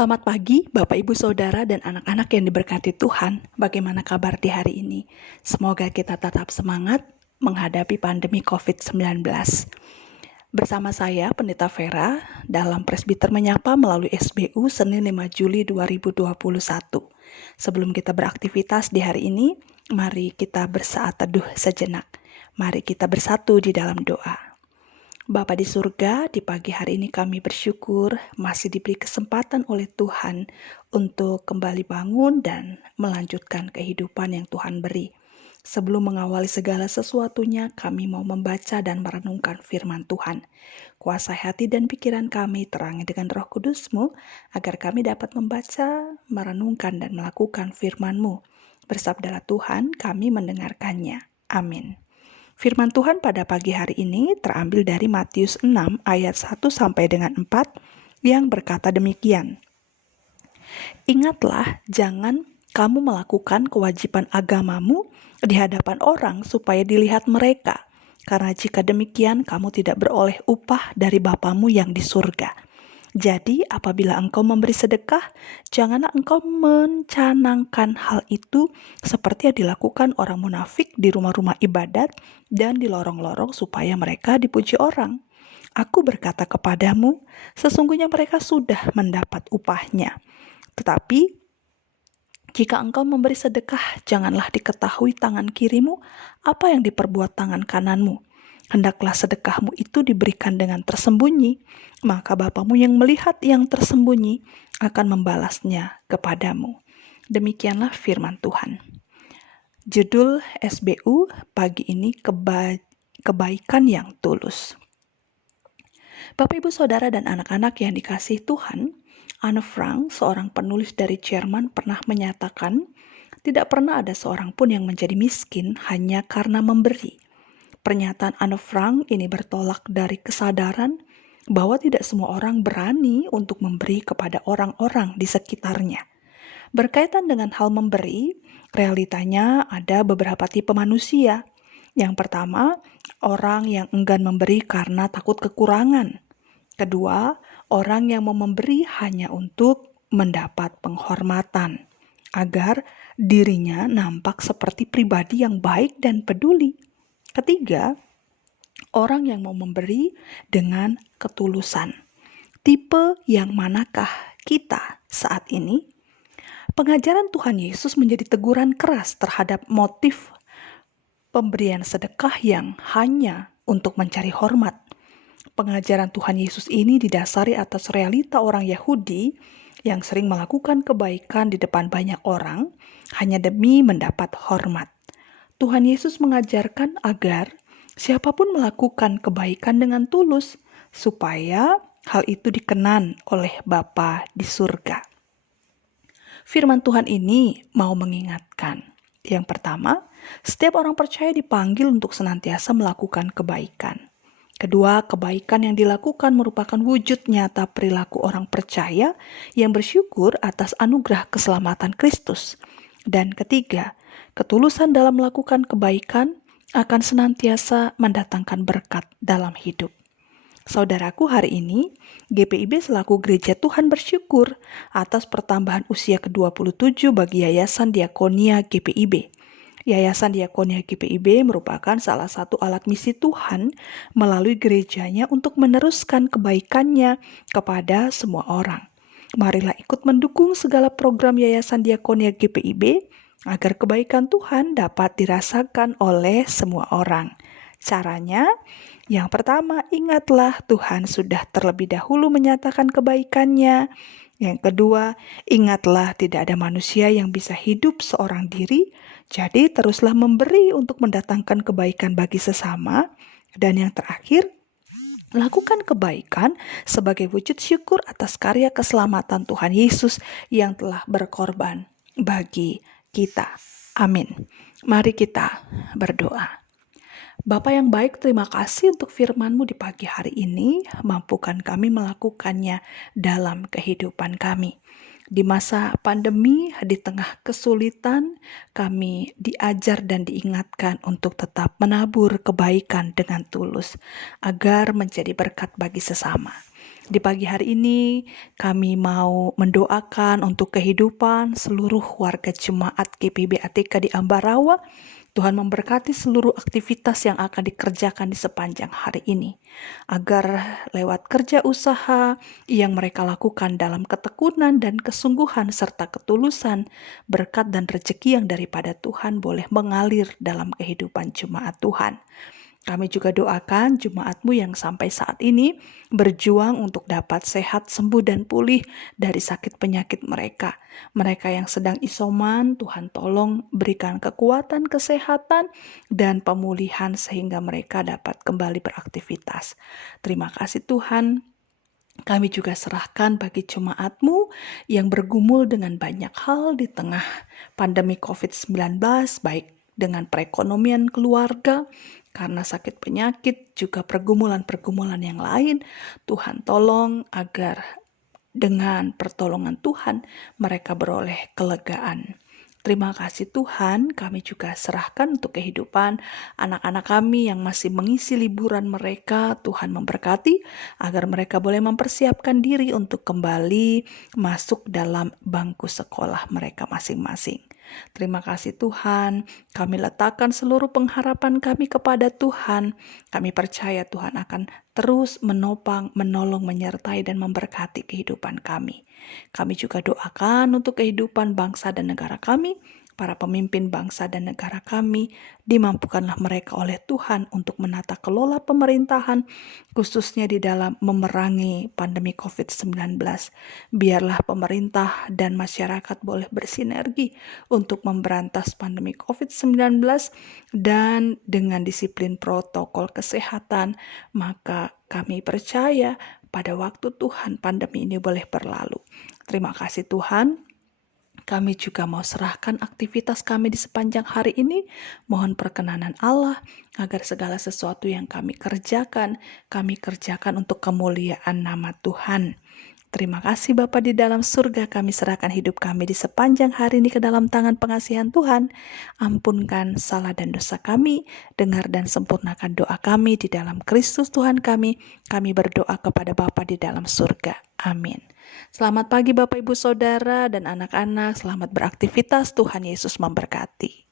Selamat pagi, Bapak, Ibu, Saudara, dan anak-anak yang diberkati Tuhan. Bagaimana kabar di hari ini? Semoga kita tetap semangat menghadapi pandemi COVID-19. Bersama saya, Pendeta Vera, dalam Presbiter Menyapa melalui SBU Senin 5 Juli 2021. Sebelum kita beraktivitas di hari ini, mari kita bersaat teduh sejenak. Mari kita bersatu di dalam doa. Bapa di surga, di pagi hari ini kami bersyukur masih diberi kesempatan oleh Tuhan untuk kembali bangun dan melanjutkan kehidupan yang Tuhan beri. Sebelum mengawali segala sesuatunya, kami mau membaca dan merenungkan firman Tuhan. Kuasai hati dan pikiran kami terangi dengan Roh Kudus-Mu, agar kami dapat membaca, merenungkan, dan melakukan firman-Mu. Bersabdalah Tuhan, kami mendengarkannya. Amin. Firman Tuhan pada pagi hari ini terambil dari Matius 6 ayat 1 sampai dengan 4 yang berkata demikian. Ingatlah, jangan kamu melakukan kewajiban agamamu di hadapan orang supaya dilihat mereka. Karena jika demikian kamu tidak beroleh upah dari Bapamu yang di surga. Jadi apabila engkau memberi sedekah, janganlah engkau mencanangkan hal itu seperti yang dilakukan orang munafik di rumah-rumah ibadat dan di lorong-lorong supaya mereka dipuji orang. Aku berkata kepadamu, sesungguhnya mereka sudah mendapat upahnya. Tetapi jika engkau memberi sedekah, janganlah diketahui tangan kirimu apa yang diperbuat tangan kananmu. Hendaklah sedekahmu itu diberikan dengan tersembunyi, maka Bapamu yang melihat yang tersembunyi akan membalasnya kepadamu. Demikianlah firman Tuhan. Judul SBU pagi ini kebaikan yang tulus. Bapak, Ibu, Saudara, dan anak-anak yang dikasihi Tuhan, Anne Frank, seorang penulis dari Jerman, pernah menyatakan, tidak pernah ada seorang pun yang menjadi miskin hanya karena memberi. Pernyataan Anne Frank ini bertolak dari kesadaran bahwa tidak semua orang berani untuk memberi kepada orang-orang di sekitarnya. Berkaitan dengan hal memberi, realitanya ada beberapa tipe manusia. Yang pertama, orang yang enggan memberi karena takut kekurangan. Kedua, orang yang mau memberi hanya untuk mendapat penghormatan, agar dirinya nampak seperti pribadi yang baik dan peduli. Ketiga, orang yang mau memberi dengan ketulusan. Tipe yang manakah kita saat ini? Pengajaran Tuhan Yesus menjadi teguran keras terhadap motif pemberian sedekah yang hanya untuk mencari hormat. Pengajaran Tuhan Yesus ini didasari atas realita orang Yahudi yang sering melakukan kebaikan di depan banyak orang hanya demi mendapat hormat. Tuhan Yesus mengajarkan agar siapapun melakukan kebaikan dengan tulus, supaya hal itu dikenan oleh Bapa di surga. Firman Tuhan ini mau mengingatkan. Yang pertama, setiap orang percaya dipanggil untuk senantiasa melakukan kebaikan. Kedua, kebaikan yang dilakukan merupakan wujud nyata perilaku orang percaya yang bersyukur atas anugerah keselamatan Kristus. Dan ketiga, ketulusan dalam melakukan kebaikan akan senantiasa mendatangkan berkat dalam hidup. Saudaraku, hari ini GPIB selaku Gereja Tuhan bersyukur atas pertambahan usia ke-27 bagi Yayasan Diakonia GPIB. Yayasan Diakonia GPIB merupakan salah satu alat misi Tuhan melalui gerejanya untuk meneruskan kebaikannya kepada semua orang. Marilah ikut mendukung segala program Yayasan Diakonia GPIB agar kebaikan Tuhan dapat dirasakan oleh semua orang. Caranya, yang pertama, ingatlah Tuhan sudah terlebih dahulu menyatakan kebaikannya. Yang kedua, ingatlah tidak ada manusia yang bisa hidup seorang diri, jadi teruslah memberi untuk mendatangkan kebaikan bagi sesama. Dan yang terakhir, lakukan kebaikan sebagai wujud syukur atas karya keselamatan Tuhan Yesus yang telah berkorban bagi kita. Amin. Mari kita berdoa. Bapa yang baik, terima kasih untuk firman-Mu di pagi hari ini. Mampukan kami melakukannya dalam kehidupan kami. Di masa pandemi, di tengah kesulitan, kami diajar dan diingatkan untuk tetap menabur kebaikan dengan tulus, agar menjadi berkat bagi sesama. Di pagi hari ini kami mau mendoakan untuk kehidupan seluruh warga jemaat GPIB ATK di Ambarawa. Tuhan memberkati seluruh aktivitas yang akan dikerjakan di sepanjang hari ini. Agar lewat kerja usaha yang mereka lakukan dalam ketekunan dan kesungguhan serta ketulusan, berkat dan rezeki yang daripada Tuhan boleh mengalir dalam kehidupan jemaat Tuhan. Kami juga doakan jemaatmu yang sampai saat ini berjuang untuk dapat sehat, sembuh, dan pulih dari sakit penyakit mereka. Mereka yang sedang isoman, Tuhan tolong berikan kekuatan, kesehatan, dan pemulihan sehingga mereka dapat kembali beraktivitas. Terima kasih Tuhan. Kami juga serahkan bagi jemaatmu yang bergumul dengan banyak hal di tengah pandemi COVID-19, baik dengan perekonomian keluarga, karena sakit penyakit, juga pergumulan-pergumulan yang lain. Tuhan tolong agar dengan pertolongan Tuhan mereka beroleh kelegaan. Terima kasih Tuhan, kami juga serahkan untuk kehidupan anak-anak kami yang masih mengisi liburan mereka. Tuhan memberkati agar mereka boleh mempersiapkan diri untuk kembali masuk dalam bangku sekolah mereka masing-masing. Terima kasih Tuhan, kami letakkan seluruh pengharapan kami kepada Tuhan. Kami percaya Tuhan akan terus menopang, menolong, menyertai, dan memberkati kehidupan kami. Kami juga doakan untuk kehidupan bangsa dan negara kami. Para pemimpin bangsa dan negara kami, dimampukanlah mereka oleh Tuhan untuk menata kelola pemerintahan, khususnya di dalam memerangi pandemi COVID-19. Biarlah pemerintah dan masyarakat boleh bersinergi untuk memberantas pandemi COVID-19 dan dengan disiplin protokol kesehatan, maka kami percaya pada waktu Tuhan pandemi ini boleh berlalu. Terima kasih Tuhan. Kami juga mau serahkan aktivitas kami di sepanjang hari ini. Mohon perkenanan Allah agar segala sesuatu yang kami kerjakan untuk kemuliaan nama Tuhan. Terima kasih Bapa di dalam surga, kami serahkan hidup kami di sepanjang hari ini ke dalam tangan pengasihan Tuhan. Ampunkan salah dan dosa kami, dengar dan sempurnakan doa kami di dalam Kristus Tuhan kami. Kami berdoa kepada Bapa di dalam surga. Amin. Selamat pagi Bapak Ibu Saudara dan anak-anak, selamat beraktivitas, Tuhan Yesus memberkati.